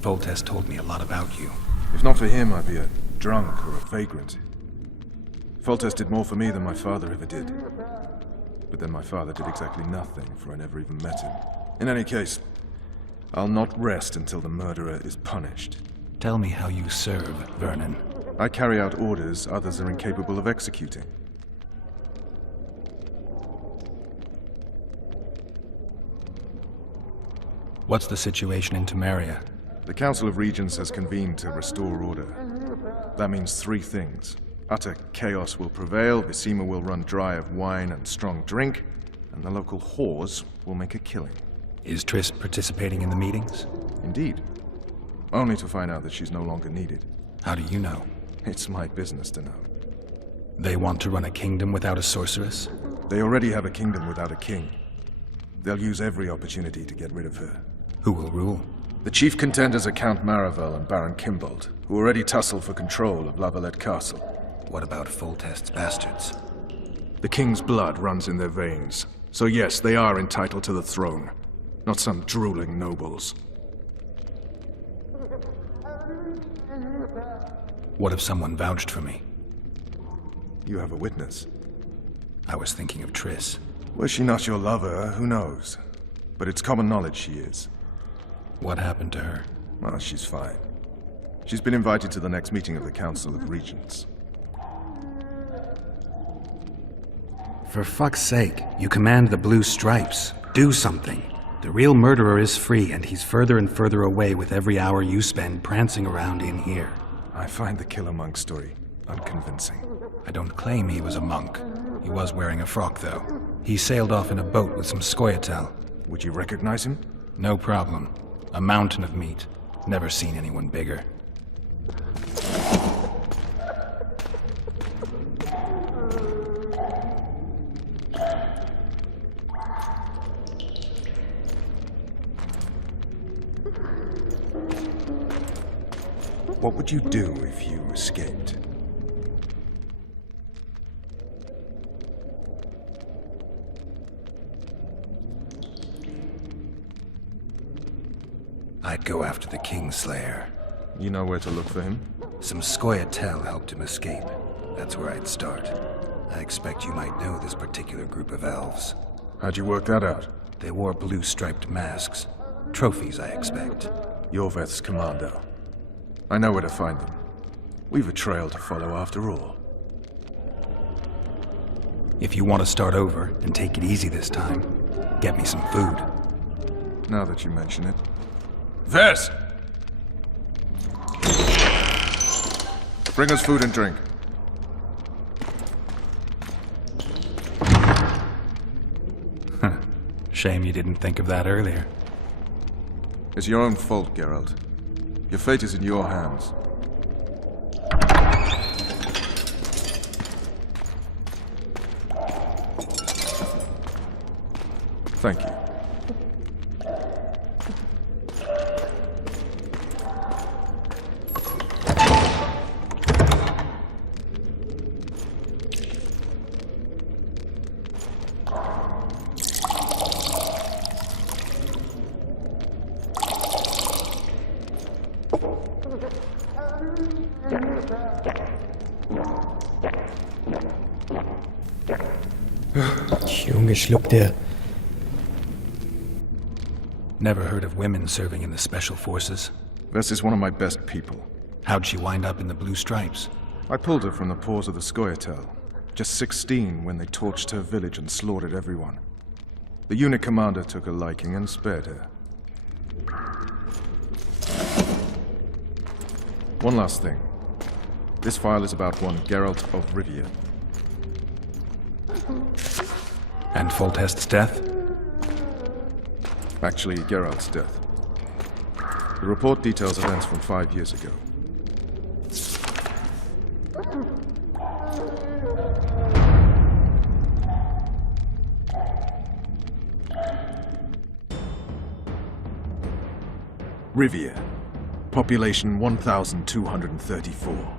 Foltest told me a lot about you. If not for him, I'd be a drunk or a vagrant. Foltest did more for me than my father ever did. But then my father did exactly nothing, for I never even met him. In any case, I'll not rest until the murderer is punished. Tell me how you serve, Vernon. I carry out orders others are incapable of executing. What's the situation in Temeria? The Council of Regents has convened to restore order. That means three things. Utter chaos will prevail, Visima will run dry of wine and strong drink, and the local whores will make a killing. Is Triss participating in the meetings? Indeed. Only to find out that she's no longer needed. How do you know? It's my business to know. They want to run a kingdom without a sorceress? They already have a kingdom without a king. They'll use every opportunity to get rid of her. Who will rule? The chief contenders are Count Maravel and Baron Kimbold, who already tussle for control of Lavalette Castle. What about Foltest's bastards? The king's blood runs in their veins, so yes, they are entitled to the throne. Not some drooling nobles. What if someone vouched for me? You have a witness. I was thinking of Triss. Was she not your lover? Who knows? But it's common knowledge she is. What happened to her? Well, she's fine. She's been invited to the next meeting of the Council of Regents. For fuck's sake, you command the Blue Stripes. Do something. The real murderer is free, and he's further and further away with every hour you spend prancing around in here. I find the Killer Monk story unconvincing. I don't claim he was a monk. He was wearing a frock, though. He sailed off in a boat with some Scoia'tael. Would you recognize him? No problem. A mountain of meat. Never seen anyone bigger. What would you do if you escaped? I'd go after the Kingslayer. You know where to look for him? Some Scoia'tael helped him escape. That's where I'd start. I expect you might know this particular group of elves. How'd you work that out? They wore blue-striped masks. Trophies, I expect. Yorveth's commando. I know where to find them. We've a trail to follow after all. If you want to start over and take it easy this time, get me some food. Now that you mention it. Vers! Bring us food and drink. Shame you didn't think of that earlier. It's your own fault, Geralt. Your fate is in your hands. Thank you. Junge, schluckt der. Never heard of women serving in the Special Forces. Vess is one of my best people. How'd she wind up in the Blue Stripes? I pulled her from the paws of the Scoia'tael. Just 16 when they torched her village and slaughtered everyone. The unit commander took a liking and spared her. One last thing. This file is about one Geralt of Rivia. And Foltest's death? Actually, Geralt's death. The report details events from 5 years ago. Rivia. Population 1,234.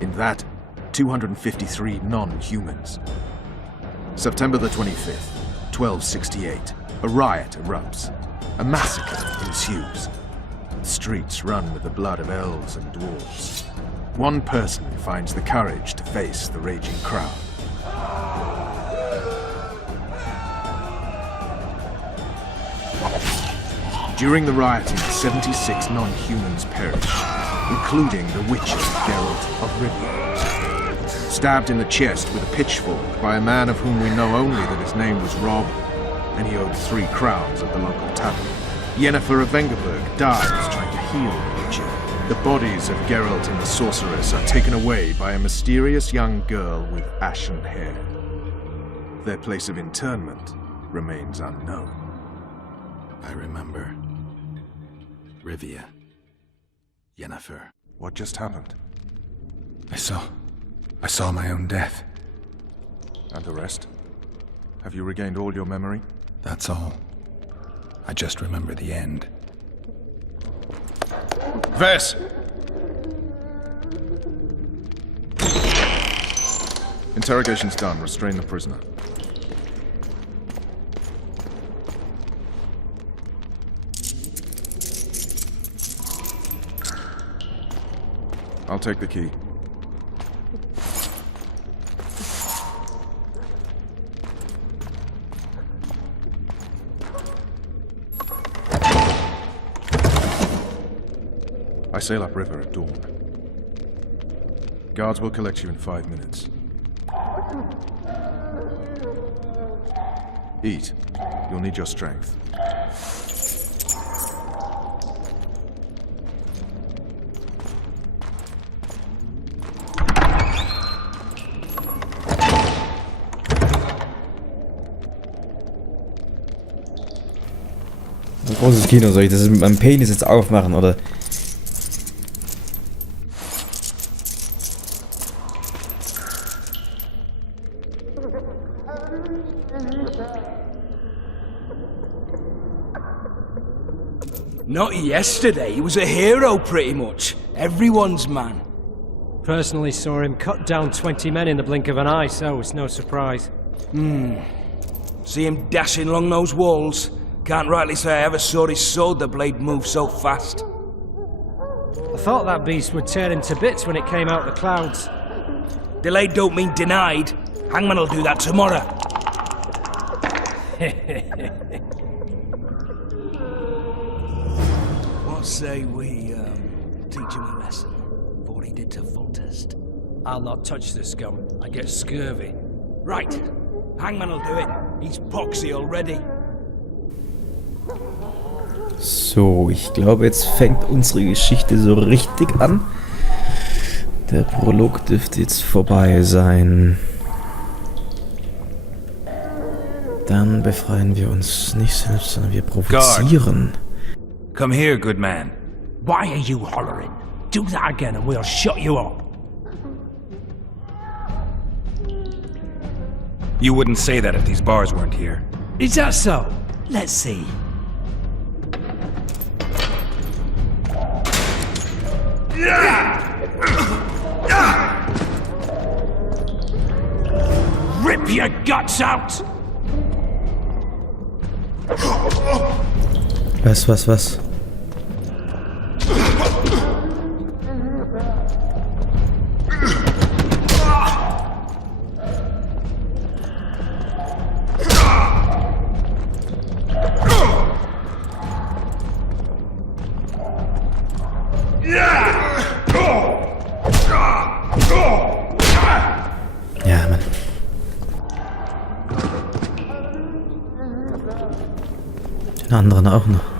In that, 253 non-humans. September the 25th. 1268. A riot erupts. A massacre ensues. The streets run with the blood of elves and dwarves. One person finds the courage to face the raging crowd. During the rioting, 76 non-humans perished, including the Witcher Geralt of Rivia. Stabbed in the chest with a pitchfork by a man of whom we know only that his name was Rob, and he owed 3 crowns at the local tavern. Yennefer of Vengerberg dies trying to heal the Witcher. The bodies of Geralt and the sorceress are taken away by a mysterious young girl with ashen hair. Their place of interment remains unknown. I remember. Rivia. Yennefer. What just happened? I saw my own death. And the rest? Have you regained all your memory? That's all. I just remember the end. Ves! Interrogation's done. Restrain the prisoner. I'll take the key. I sail upriver at dawn. Guards will collect you in 5 minutes. Eat. You'll need your strength. Ein großes Kino, soll ich das mit meinem Penis jetzt aufmachen, oder? Not yesterday, he was a hero pretty much. Everyone's man. Personally saw him cut down 20 men in the blink of an eye, so it's no surprise. See him dashing along those walls? Can't rightly say I ever saw his sword the blade move so fast. I thought that beast would tear him to bits when it came out of the clouds. Delayed don't mean denied. Hangman will do that tomorrow. What say we, teach him a lesson? For what he did to Foltest. I'll not touch the scum. I get scurvy. Right. Hangman will do it. He's poxy already. So, ich glaube, jetzt fängt unsere Geschichte so richtig an. Der Prolog dürfte jetzt vorbei sein. Dann befreien wir uns nicht selbst, sondern wir provozieren. Come here, good man. Why are you hollering? Do that again and we'll shut you up. You wouldn't say that if these bars weren't here. Is that so? Let's see. Rip your guts out! Was? Ja, Mann. Den anderen auch noch.